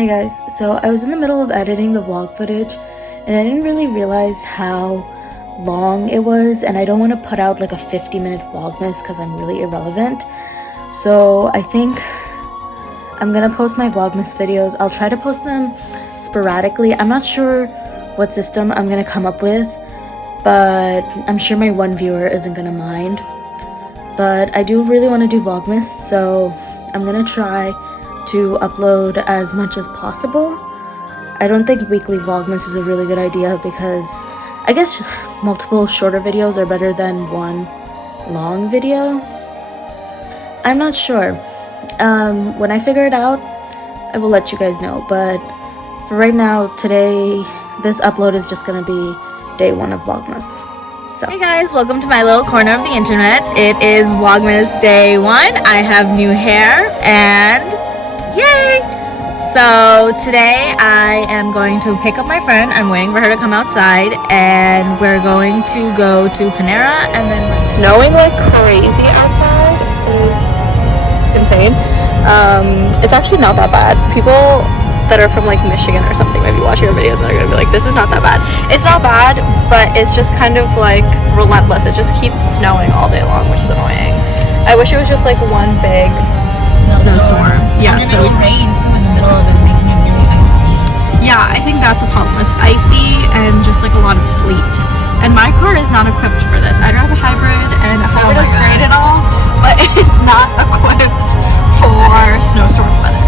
Hey guys, so I was in the middle of editing the vlog footage and I didn't really realize how long it was, and I don't want to put out like a 50-minute vlogmas because I'm really irrelevant. So I think I'm gonna post my vlogmas videos. I'll try to post them sporadically. I'm not sure what system I'm gonna come up with, but I'm sure my one viewer isn't gonna mind. But I do really want to do vlogmas, so I'm gonna try to upload as much as possible. I don't think weekly vlogmas is a really good idea because I guess multiple shorter videos are better than one long video. I'm not sure. When I figure it out, I will let you guys know. But for right now, today, this upload is just gonna be day one of vlogmas. So. Hey guys, welcome to my little corner of the internet. It is vlogmas day one. I have new hair and yay! So today I am going to pick up my friend. I'm waiting for her to come outside and we're going to go to Panera, and then snowing like crazy outside is insane. It's actually not that bad. People that are from like Michigan or something might be watching our videos and they're gonna be like, this is not that bad. It's not bad, but it's just kind of like relentless. It just keeps snowing all day long, which is annoying. I wish it was just like one big snowstorm. Yeah, and then it'll rain too in the middle of it, making it really icy. Yeah, I think that's a problem. It's icy and just like a lot of sleet. And my car is not equipped for this. I drive a hybrid, and a hybrid is great and all, but it's not equipped for snowstorm weather.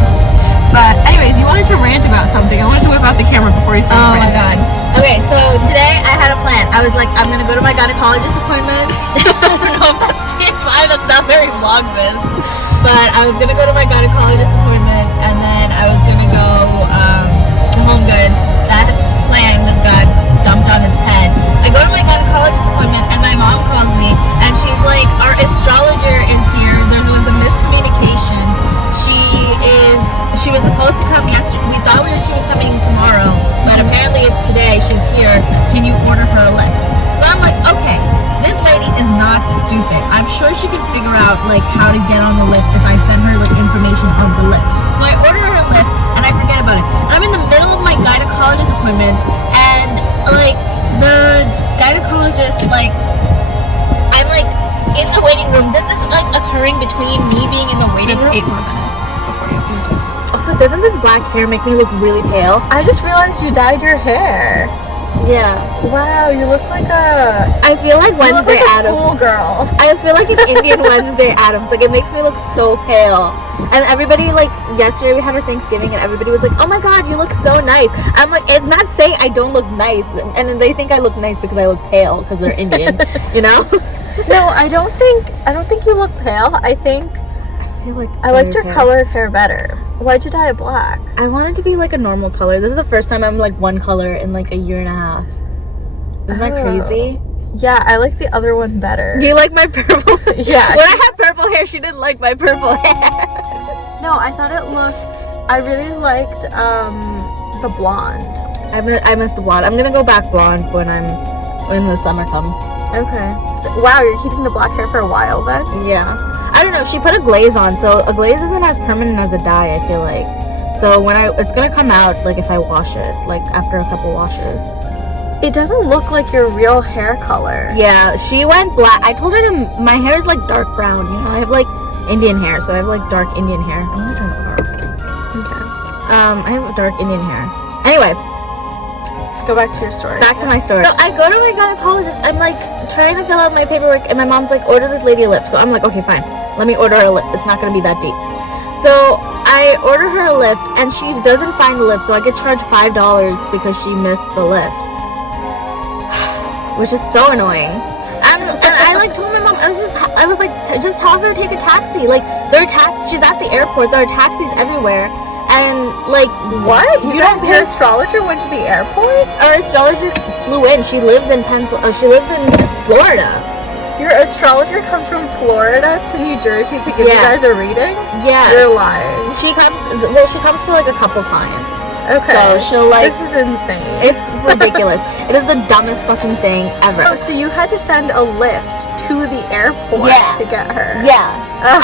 But anyways, you wanted to rant about something. I wanted to whip out the camera before you started ranting. Oh my god. Okay, so today I had a plan. I was like, I'm gonna go to my gynecologist appointment. I don't know if that's TMI, that's not very vlogmas. But I was gonna go to my gynecologist appointment, and then I was gonna go to Home Goods. That plan just got dumped on its head. I go to my gynecologist appointment, and my mom calls me, and she's like, our astrologer is here. There was a miscommunication. She was supposed to come yesterday. We thought she was coming tomorrow, but apparently it's today. She's here. Can you order her a lift? So I'm like, okay, this lady is not stupid. I'm sure she can figure out like how to get on the lift if I send her like information on the lift. So I order her a lift and I forget about it. And I'm in the middle of my gynecologist appointment, and like the gynecologist, like I'm like in the waiting room. This is like occurring between me being in the waiting room. 8 more minutes before you have to do. Also, doesn't this black hair make me look really pale? I just realized you dyed your hair. Yeah. Wow, you look like a... I feel like Wednesday Addams. Schoolgirl. I feel like an Indian Wednesday Addams. Like, it makes me look so pale. And everybody, like, yesterday we had our Thanksgiving and everybody was like, oh my god, you look so nice. I'm like, it's not saying I don't look nice. And then they think I look nice because I look pale because they're Indian, you know? No, I don't think you look pale. I feel like I liked your colored hair better. Why'd you dye it black? I want it to be like a normal color. This is the first time I'm like one color in like a year and a half. Isn't that crazy? Yeah, I like the other one better. Do you like my purple? Yeah. When I had purple hair, she didn't like my purple hair. No, I thought it looked... I really liked the blonde. I miss the blonde. I'm gonna go back blonde when the summer comes. Okay. So, wow, you're keeping the black hair for a while then? Yeah. I don't know, she put a glaze on, so a glaze isn't as permanent as a dye, I feel like. So it's gonna come out, like, if I wash it, like, after a couple washes. It doesn't look like your real hair color. Yeah, she went black. I told her my hair is, like, dark brown, you know? I have, like, Indian hair, so I have, like, dark Indian hair. I'm gonna turn the car off. Okay. I have dark Indian hair. Anyway. Go back to your story. Back to my story. So I go to my gynecologist, I'm, like, trying to fill out my paperwork, and my mom's like, order this lady a lift. So I'm like, okay, fine. Let me order her a lift. It's not gonna be that deep. So I order her a lift, and she doesn't find the lift, so I get charged $5 because she missed the lift, which is so annoying. And I like told my mom, I was like, just tell her to take a taxi. Like, she's at the airport. There are taxis everywhere, and like, what? Your astrologer went to the airport? Our astrologer flew in. She lives in Florida. Your astrologer comes from Florida to New Jersey to give you guys a reading? Yeah. You're lying. She comes for like a couple clients. Okay. So she'll like... This is insane. It's ridiculous. It is the dumbest fucking thing ever. Oh, so you had to send a lift to the airport to get her? Yeah.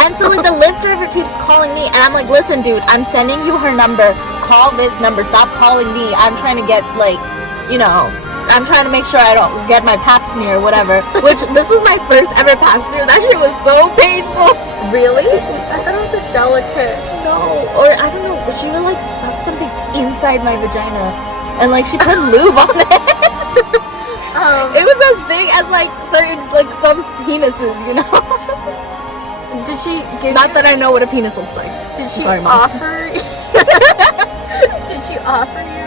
And so like the lift driver keeps calling me, and I'm like, listen dude, I'm sending you her number. call this number. Stop calling me. I'm trying to get, like, you know, I'm trying to make sure I don't get my pap smear or whatever. Which, this was my first ever pap smear. That shit was so painful. Really? I thought it was a delicate. No, or I don't know, but she would, like, stuck something inside my vagina. And, like, she put lube on it. It was as big as, like, certain, like, some penises, you know? Did she give Not that I know what a penis looks like. Did she Sorry, Mom. offer? Did she offer you?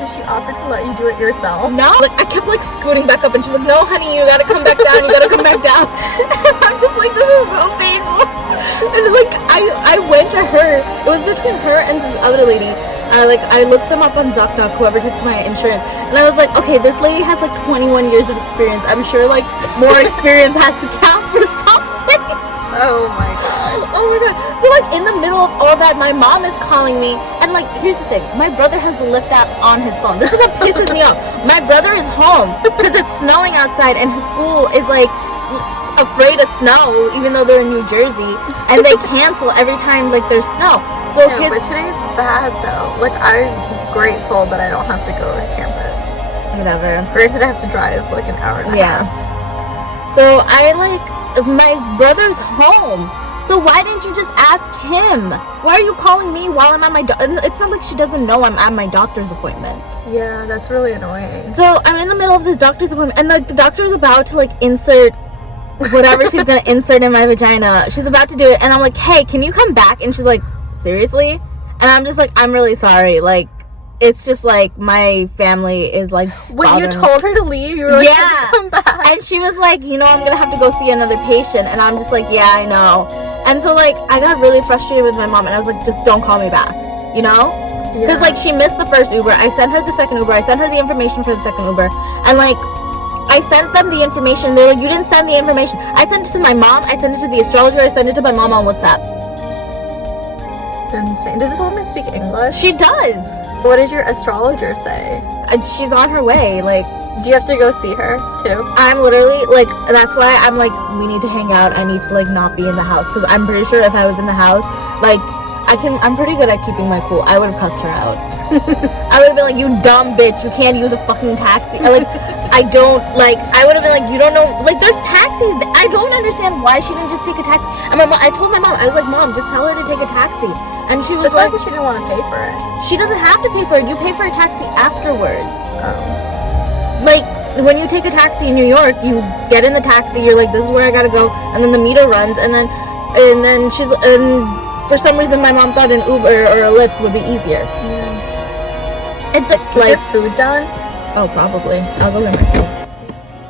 Did she offer to let you do it yourself? No. Like, I kept, like, scooting back up, and she's like, no, honey, you gotta come back down, you gotta come back down. And I'm just like, this is so painful. And, like, I went to her. It was between her and this other lady. I looked them up on xoxo, whoever took my insurance. And I was like, okay, this lady has, like, 21 years of experience. I'm sure, like, more experience has to count for something. Oh my god. Oh my god. So, like, in the middle of all that, my mom is calling me. And, like, here's the thing. My brother has the Lyft app on his phone. This is what pisses me off. My brother is home because it's snowing outside and his school is, like, afraid of snow, even though they're in New Jersey. And they cancel every time, like, there's snow. So Yeah, but today's bad, though. Like, I'm grateful that I don't have to go to campus. Whatever. Granted, I have to drive, like, an hour and a half. So, my brother's home. So why didn't you just ask him? Why are you calling me while I'm at my it's not like she doesn't know I'm at my doctor's appointment. Yeah, that's really annoying. So I'm in the middle of this doctor's appointment, and like the doctor is about to like insert whatever she's gonna insert in my vagina. She's about to do it, and I'm like, hey, can you come back? And she's like, seriously? And I'm just like, I'm really sorry. Like, it's just like my family is like. When you told her to leave, you were like, yeah, come back. and she was like, you know, I'm gonna have to go see another patient, and I'm just like, yeah, I know. And so like I got really frustrated with my mom, and I was like, just don't call me back, you know? Because like she missed the first Uber. I sent her the second Uber. I sent her the information for the second Uber, and like I sent them the information. They're like, you didn't send the information. I sent it to my mom. I sent it to the astrologer. I sent it to my mom on WhatsApp. Insane. Does this woman speak English? She does. What did your astrologer say? She's on her way. Like, do you have to go see her too? I'm literally like, that's why I'm like, we need to hang out. I need to like not be in the house, because I'm pretty sure if I was in the house, like I'm pretty good at keeping my cool. I would have cussed her out. I would have been like, you dumb bitch, you can't use a fucking taxi. I would have been like, you don't know, like there's taxis. I don't understand why she didn't just take a taxi. And I told my mom, I was like, Mom, just tell her to take a taxi. And she was like, she didn't want to pay for it. She doesn't have to pay for it. You pay for a taxi afterwards. Oh. Like, when you take a taxi in New York, you get in the taxi, you're like, this is where I gotta go, and then the meter runs, and then for some reason my mom thought an Uber or a Lyft would be easier. Yeah. It's like, is your food done? Oh, probably. I'll go get my food.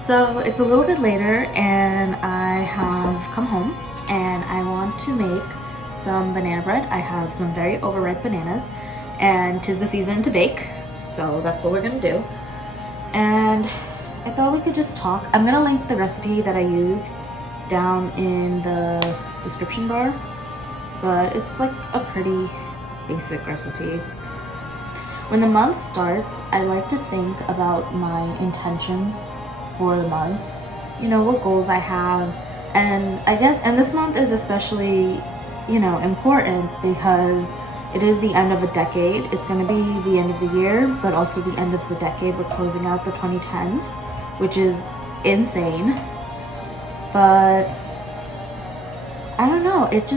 So it's a little bit later, and I have come home, and I want to make some banana bread. I have some very overripe bananas, and 'tis the season to bake, so that's what we're gonna do. And I thought we could just talk. I'm gonna link the recipe that I use down in the description bar, but it's like a pretty basic recipe. When the month starts, I like to think about my intentions for the month, you know, what goals I have, and I guess, and this month is especially, you know, important because it is the end of a decade. It's going to be the end of the year, but also the end of the decade. We're closing out the 2010s, which is insane. But I don't know, it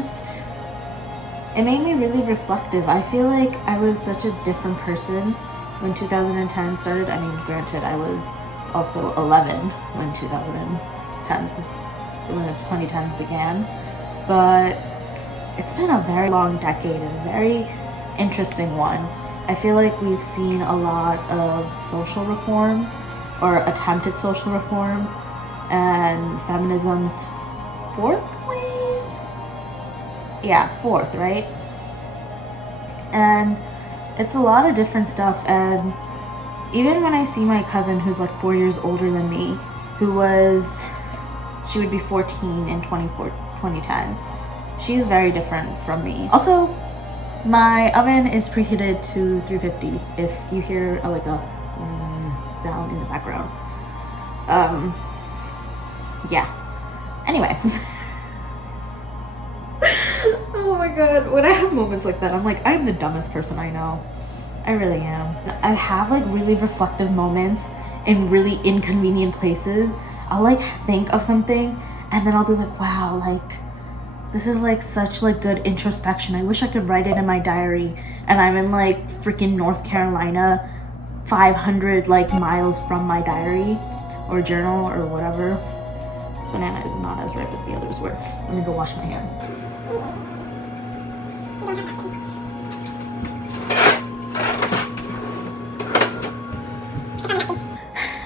made me really reflective. I feel like I was such a different person when 2010 started. I mean, granted, I was also 11 when 2010s began, but it's been a very long decade and a very interesting one. I feel like we've seen a lot of social reform, or attempted social reform, and feminism's fourth wave? Yeah, fourth, right? And it's a lot of different stuff, and even when I see my cousin who's like 4 years older than me, she would be 14 in 2010. She's very different from me. Also, my oven is preheated to 350 if you hear a zzz sound in the background. Yeah. Anyway. Oh my god, when I have moments like that, I'm like, I'm the dumbest person I know. I really am. I have like really reflective moments in really inconvenient places. I'll like think of something and then I'll be like, wow, like this is like such like good introspection. I wish I could write it in my diary. And I'm in like freaking North Carolina, 500 like miles from my diary or journal or whatever. This banana is not as ripe as the others were. Let me go wash my hands.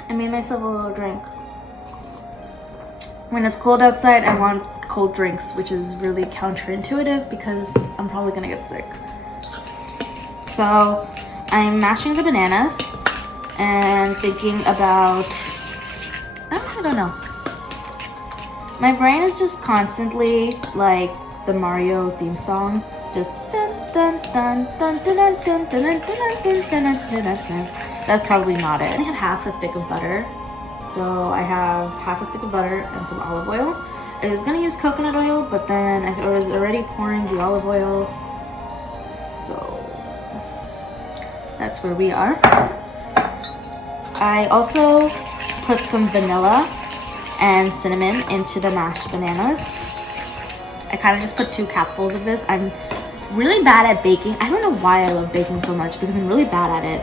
I made myself a little drink. When it's cold outside, I want cold drinks, which is really counterintuitive because I'm probably gonna get sick. So I'm mashing the bananas and thinking about, I don't know. My brain is just constantly like the Mario theme song, just dun dun dun dun dun dun dun dun dun dun dun. That's probably not it. I had half a stick of butter. So I have half a stick of butter and some olive oil. I was gonna use coconut oil, but then I was already pouring the olive oil. So that's where we are. I also put some vanilla and cinnamon into the mashed bananas. I kind of just put 2 cupfuls of this. I'm really bad at baking. I don't know why I love baking so much because I'm really bad at it.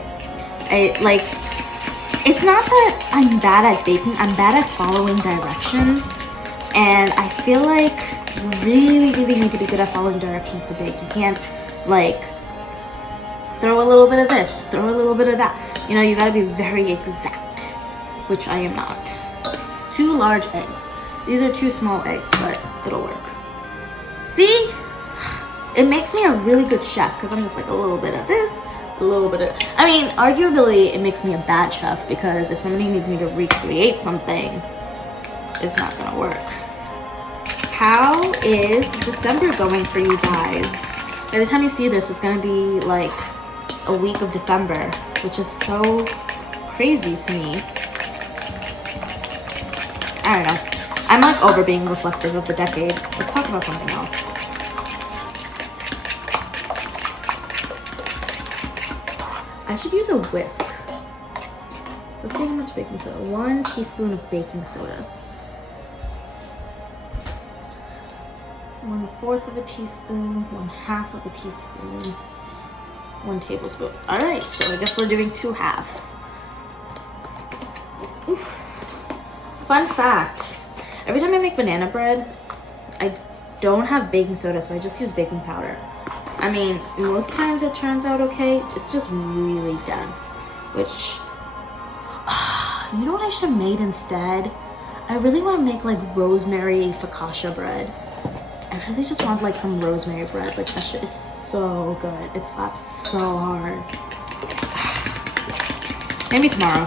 It's not that I'm bad at baking, I'm bad at following directions. And I feel like you really need to be good at following directions to bake. You can't like throw a little bit of this, throw a little bit of that. You know, you gotta be very exact, which I am not. 2 large eggs. These are 2 small eggs, but it'll work. See? It makes me a really good chef because I'm just like a little bit of this, a little bit of, I mean, arguably it makes me a bad chef because if somebody needs me to recreate something, it's not gonna work. How is December going for you guys? By the time you see this, it's gonna be like a week of December, which is so crazy to me. I don't know. I'm like over being reflective of the decade. Let's talk about something else. I should use a whisk. Let's see how much baking soda. 1 teaspoon of baking soda. 1/4 of a teaspoon, 1/2 of a teaspoon, 1 tablespoon. All right, so I guess we're doing 2 halves. Oof. Fun fact, every time I make banana bread, I don't have baking soda, so I just use baking powder. I mean, most times it turns out okay. It's just really dense, which, you know what I should have made instead? I really want to make like rosemary focaccia bread. I really just want like some rosemary bread. Like that shit is so good. It slaps so hard. Maybe tomorrow.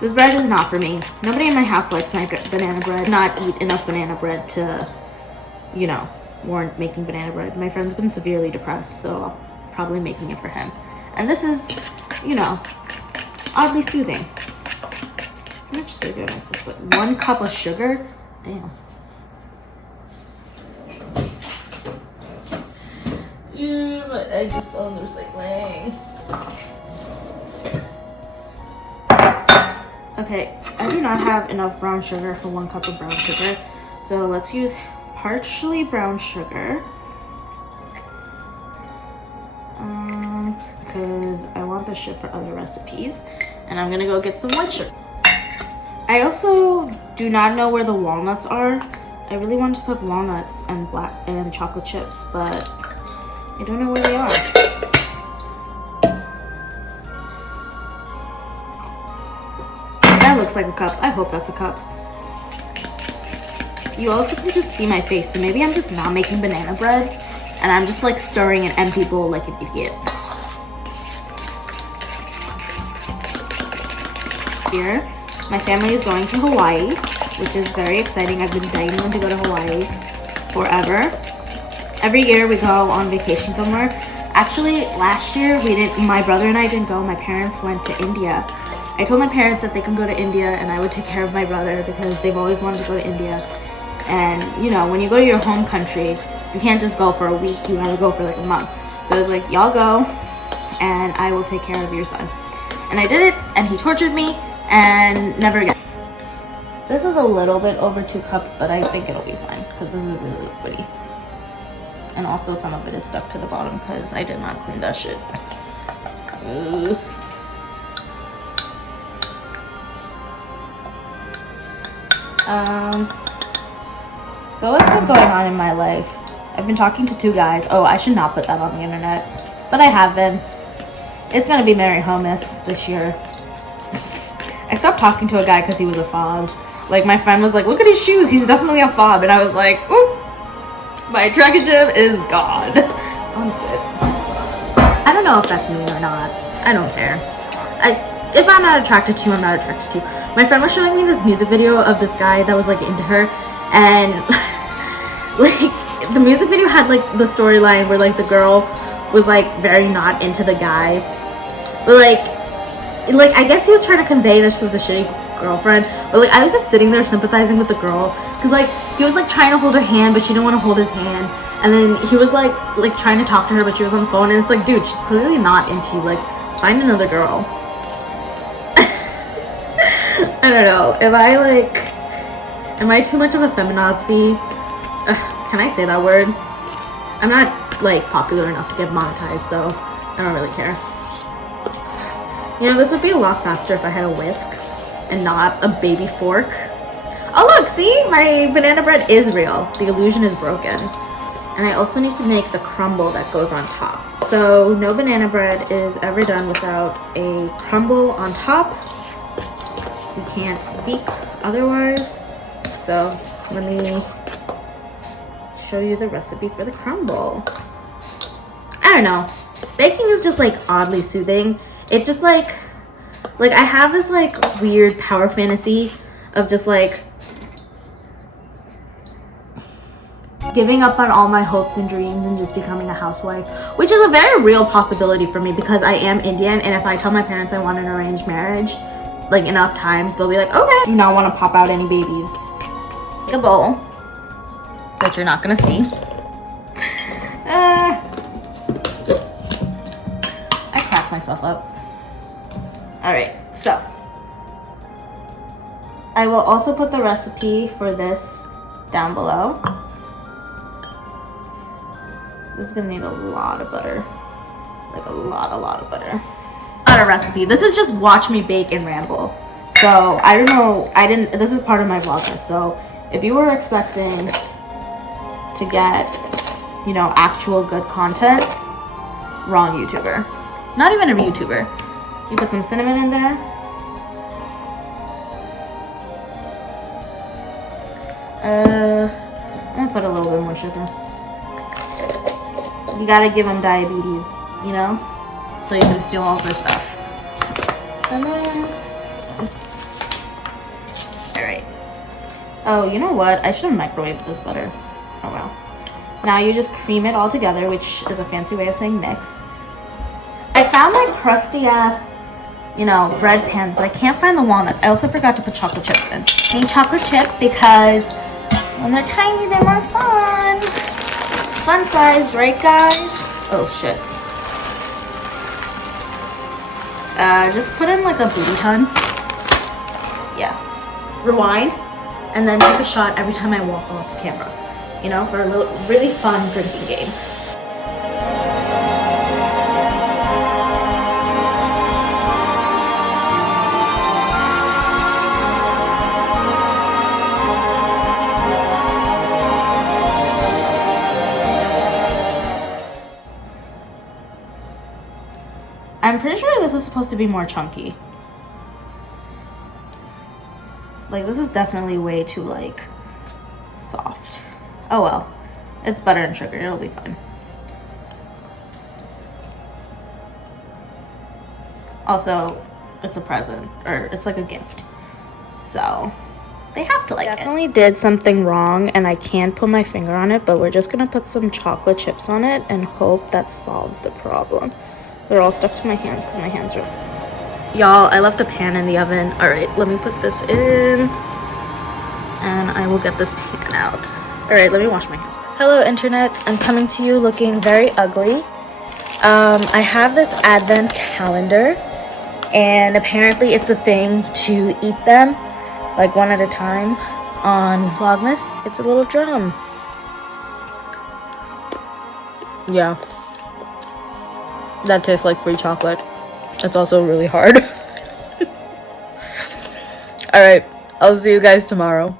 This bread is not for me. Nobody in my house likes my banana bread. Not eat enough banana bread to, you know, warrant making banana bread. My friend's been severely depressed, so I'm probably making it for him. And this is, you know, oddly soothing. How much sugar am I supposed to put? 1 cup of sugar? Damn. But I just fell in the recycling. Okay, I do not have enough brown sugar for 1 cup of brown sugar. So let's use partially brown sugar. Because I want this shit for other recipes. And I'm gonna go get some white sugar. I also do not know where the walnuts are. I really wanted to put walnuts and chocolate chips, but I don't know where they are. That looks like a cup. I hope that's a cup. You also can just see my face, so maybe I'm just not making banana bread and I'm just like stirring an empty bowl like an idiot. Here, my family is going to Hawaii, which is very exciting. I've been begging them to go to Hawaii forever. Every year we go on vacation somewhere. Actually, last year my brother and I didn't go. My parents went to India. I told my parents that they can go to India and I would take care of my brother because they've always wanted to go to India. And you know, when you go to your home country, you can't just go for a week, you gotta go for like a month. So I was like, y'all go, and I will take care of your son. And I did it, and he tortured me, and never again. This is a little bit over 2 cups, but I think it'll be fine because this is really liquidy. And also some of it is stuck to the bottom because I did not clean that shit. Ugh. So what's been going on in my life? I've been talking to 2 guys. Oh, I should not put that on the internet, but I have been. It's gonna be Merry Homus this year. I stopped talking to a guy because he was a fob. Like, my friend was like, look at his shoes, he's definitely a fob. And I was like, oop, my attractive is gone. I'm sick. I don't know if that's me or not. I don't care. If I'm not attracted to you, I'm not attracted to you. My friend was showing me this music video of this guy that was like into her, and like the music video had like the storyline where like the girl was like very not into the guy, but like I guess he was trying to convey that she was a shitty girlfriend, but like I was just sitting there sympathizing with the girl because like he was like trying to hold her hand, but she didn't want to hold his hand, and then he was like trying to talk to her, but she was on the phone, and it's like, dude, she's clearly not into you. Like, find another girl. I don't know. Am I too much of a feminazi? Can I say that word? I'm not like popular enough to get monetized, so I don't really care. You know, this would be a lot faster if I had a whisk and not a baby fork. Oh look, see? My banana bread is real. The illusion is broken. And I also need to make the crumble that goes on top. So no banana bread is ever done without a crumble on top. We can't speak otherwise. So let me show you the recipe for the crumble. I don't know. Baking is just like oddly soothing. It just like I have this like weird power fantasy of just like giving up on all my hopes and dreams and just becoming a housewife, which is a very real possibility for me because I am Indian, and if I tell my parents I want an arranged marriage like enough times, they'll be like, okay. Do not want to pop out any babies. Take a bowl that you're not gonna see. I cracked myself up. Alright, so I will also put the recipe for this down below. This is gonna need a lot of butter. Like a lot of butter. Not a recipe. This is just watch me bake and ramble. So I don't know. This is part of my vlogmas. So if you were expecting to get, you know, actual good content, wrong YouTuber. Not even a YouTuber. You put some cinnamon in there. I'm gonna put a little bit more sugar. You gotta give them diabetes, you know? So you can steal all their stuff. And then, alright. Oh, you know what? I should have microwaved this butter. Oh well. Now you just cream it all together, which is a fancy way of saying mix. I found my crusty ass, you know, bread pans, but I can't find the walnuts. I also forgot to put chocolate chips in. I need chocolate chip because when they're tiny, they're more fun. Fun sized, right guys? Oh shit. Just put in like a booty ton. Yeah. Rewind. And then take a shot every time I walk off camera. You know, for a little really fun drinking game. I'm pretty sure this is supposed to be more chunky. Like, this is definitely way too, like, soft. Oh well. It's butter and sugar. It'll be fine. Also, it's a present. Or, it's like a gift. So, they have to like it. Definitely did something wrong, and I can't put my finger on it, but we're just gonna put some chocolate chips on it and hope that solves the problem. They're all stuck to my hands because my hands are... Y'all, I left a pan in the oven. Alright, let me put this in. And I will get this pan out. Alright, let me wash my hands. Hello, internet. I'm coming to you looking very ugly. I have this advent calendar, and apparently it's a thing to eat them like one at a time on Vlogmas. It's a little drum. Yeah, that tastes like free chocolate. It's also really hard. All right, I'll see you guys tomorrow.